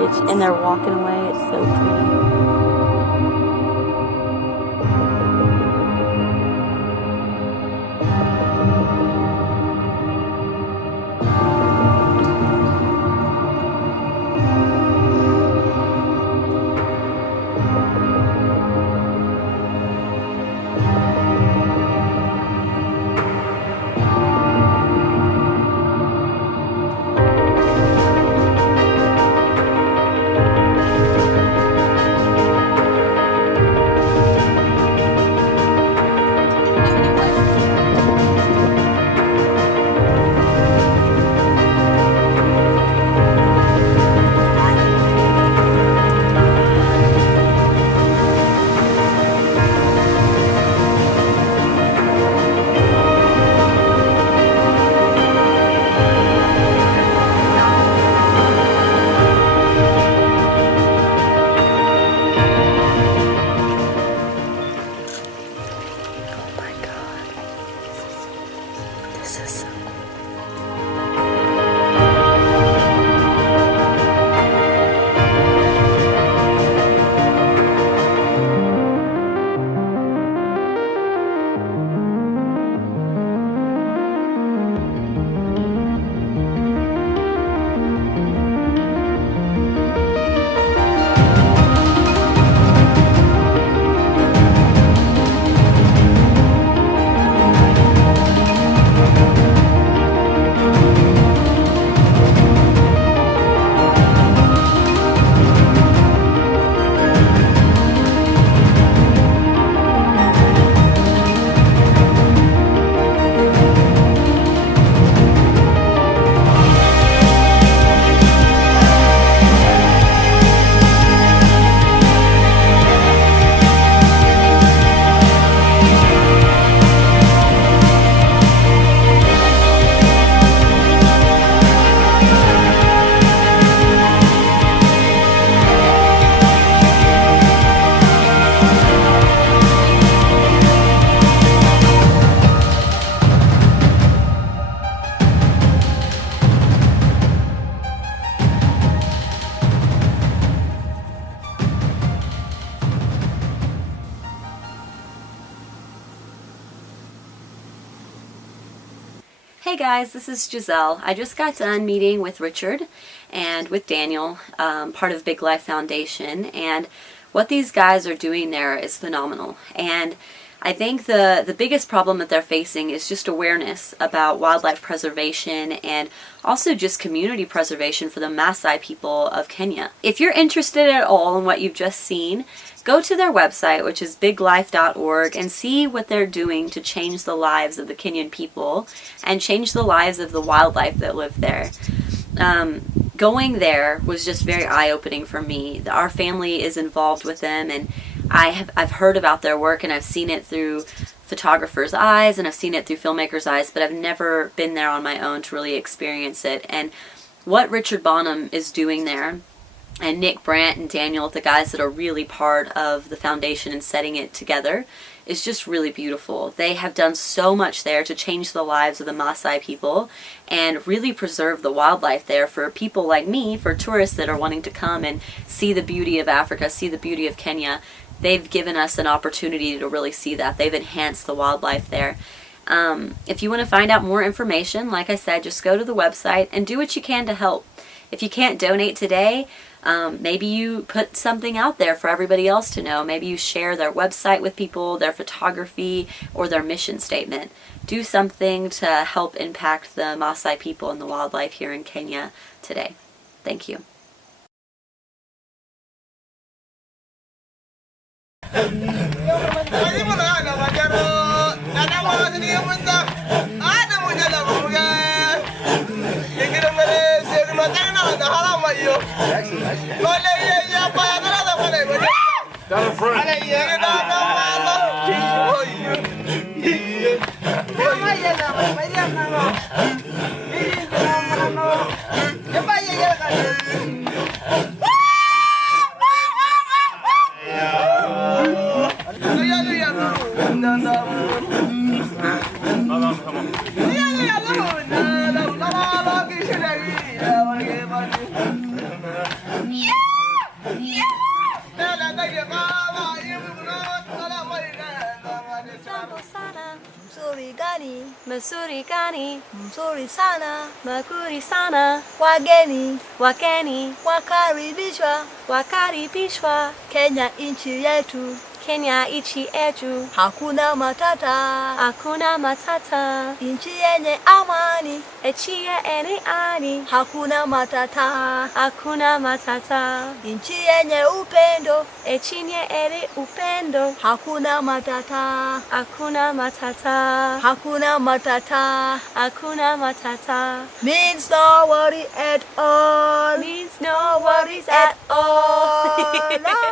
And they're walking away. It's so pretty. Hey guys, this is Giselle. I just got done meeting with Richard and with Daniel, part of Big Life Foundation, and what these guys are doing there is phenomenal. And I think the biggest problem that they're facing is just awareness about wildlife preservation and also just community preservation for the Maasai people of Kenya. If you're interested at all in what you've just seen, go to their website, which is biglife.org, and see what they're doing to change the lives of the Kenyan people and change the lives of the wildlife that live there. Going there was just very eye-opening for me. Our family is involved with them, and I've heard about their work, and I've seen it through photographers' eyes, and I've seen it through filmmakers' eyes, but I've never been there on my own to really experience it. And what Richard Bonham is doing there, and Nick Brandt and Daniel, the guys that are really part of the foundation and setting it together, is just really beautiful. They have done so much there to change the lives of the Maasai people and really preserve the wildlife there for people like me, for tourists that are wanting to come and see the beauty of Africa, see the beauty of Kenya. They've given us an opportunity to really see that. They've enhanced the wildlife there. If you want to find out more information, like I said, just go to the website and do what you can to help. If you can't donate today, maybe you put something out there for everybody else to know. Maybe you share their website with people, their photography, or their mission statement. Do something to help impact the Maasai people and the wildlife here in Kenya today. Thank you. Down in front. Yeah! Mazuri gani? Mzuri sana. Maguri sana. Wageni wakaribishwa. Kenya nchi yetu. Kenya nchi yetu. Hakuna matata. Nchi yenye amani. Nchi yenye amani. Hakuna matata. Nchi yenye upendo. Nchi yenye upendo. Hakuna matata. Means no worry at all. Means no worries at all. No